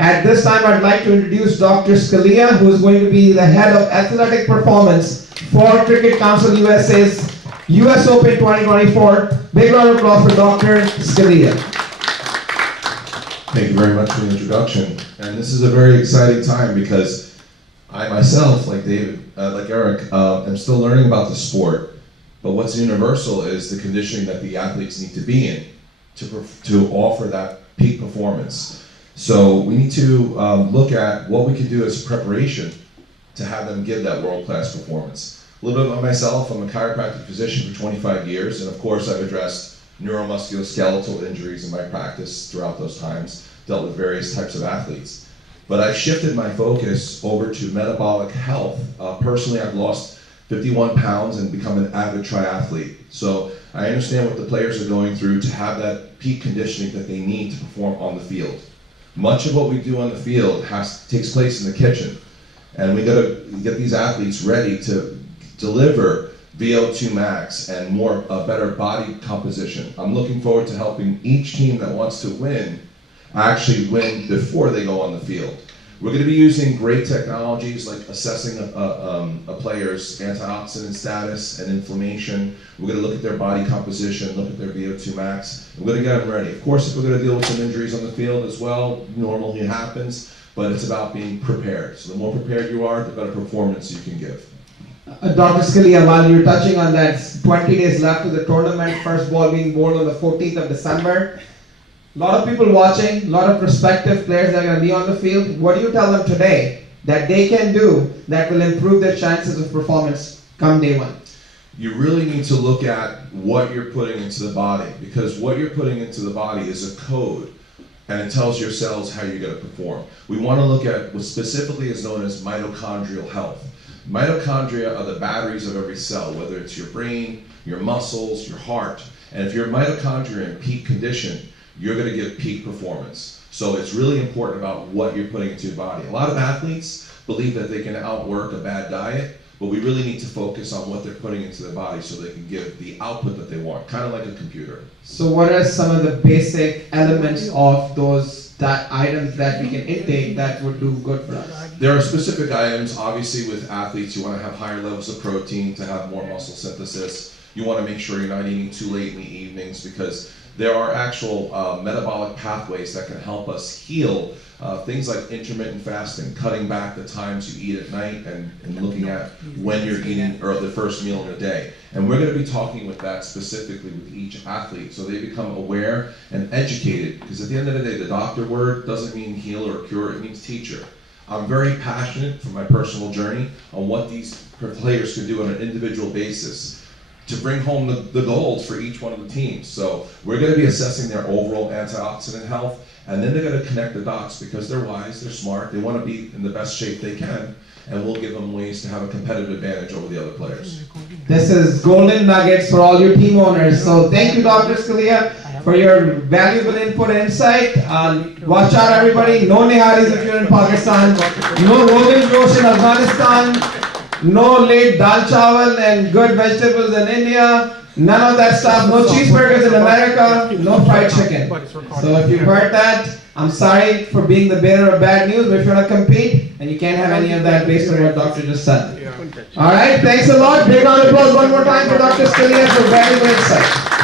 At this time, I'd like to introduce Dr. Scalia, who is going to be the head of athletic performance for Cricket Council USA's US Open 2024. Big round of applause for Dr. Scalia. Thank you very much for the introduction. And this is a very exciting time because I myself, like David, like Eric, am still learning about the sport. But what's universal is the conditioning that the athletes need to be in to offer that peak performance. So we need to look at what we can do as preparation to have them give that world-class performance. A little bit about myself, I'm a chiropractic physician for 25 years, and of course I've addressed neuromusculoskeletal injuries in my practice throughout those times, dealt with various types of athletes. But I've shifted my focus over to metabolic health. Personally, I've lost 51 pounds and become an avid triathlete. So I understand what the players are going through to have that peak conditioning that they need to perform on the field. Much of what we do on the field takes place in the kitchen. And we gotta get these athletes ready to deliver VO2 max and better body composition. I'm looking forward to helping each team that wants to win actually win before they go on the field. We're going to be using great technologies like assessing a player's antioxidant status and inflammation. We're going to look at their body composition, look at their VO2 max. We're going to get them ready. Of course, if we're going to deal with some injuries on the field as well, normally it happens, but it's about being prepared. So the more prepared you are, the better performance you can give. Dr. Scalia, while you're touching on that, 20 days left to the tournament, first ball being bowled on the 14th of December. A lot of people watching, a lot of prospective players that are going to be on the field. What do you tell them today that they can do that will improve their chances of performance come day one? You really need to look at what you're putting into the body, because what you're putting into the body is a code, and it tells your cells how you're going to perform. We want to look at what specifically is known as mitochondrial health. Mitochondria are the batteries of every cell, whether it's your brain, your muscles, your heart. And if your mitochondria are in peak condition, you're going to give peak performance. So it's really important about what you're putting into your body. A lot of athletes believe that they can outwork a bad diet, but we really need to focus on what they're putting into their body so they can give the output that they want, kind of like a computer. So what are some of the basic elements of those items that we can intake that would do good for us? There are specific items. Obviously with athletes, you want to have higher levels of protein to have more muscle synthesis. You want to make sure you're not eating too late in the evenings, because there are actual metabolic pathways that can help us heal. Things like intermittent fasting, cutting back the times you eat at night and looking at when you're eating or the first meal in the day. And we're going to be talking with that specifically with each athlete so they become aware and educated, because at the end of the day, the doctor word doesn't mean heal or cure, it means teacher. I'm very passionate from my personal journey on what these players can do on an individual basis to bring home the goals for each one of the teams. So we're going to be assessing their overall antioxidant health, and then they're going to connect the dots because they're wise, they're smart, they want to be in the best shape they can, and we'll give them ways to have a competitive advantage over the other players. This is golden nuggets for all your team owners. So thank you, Dr. Scalia, for your valuable input and insight. Watch out, everybody. No niharis if you're in Pakistan. No Rogan Josh in Afghanistan. No late dal chawal and good vegetables in India. None of that stuff. No cheeseburgers in America. No fried chicken. So if you heard that, I'm sorry for being the bearer of bad news, but if you want to compete, and you can't have any of that based on what Doctor just said. All right, thanks a lot. Big round of applause one more time for Dr. Scalia for valuable insight.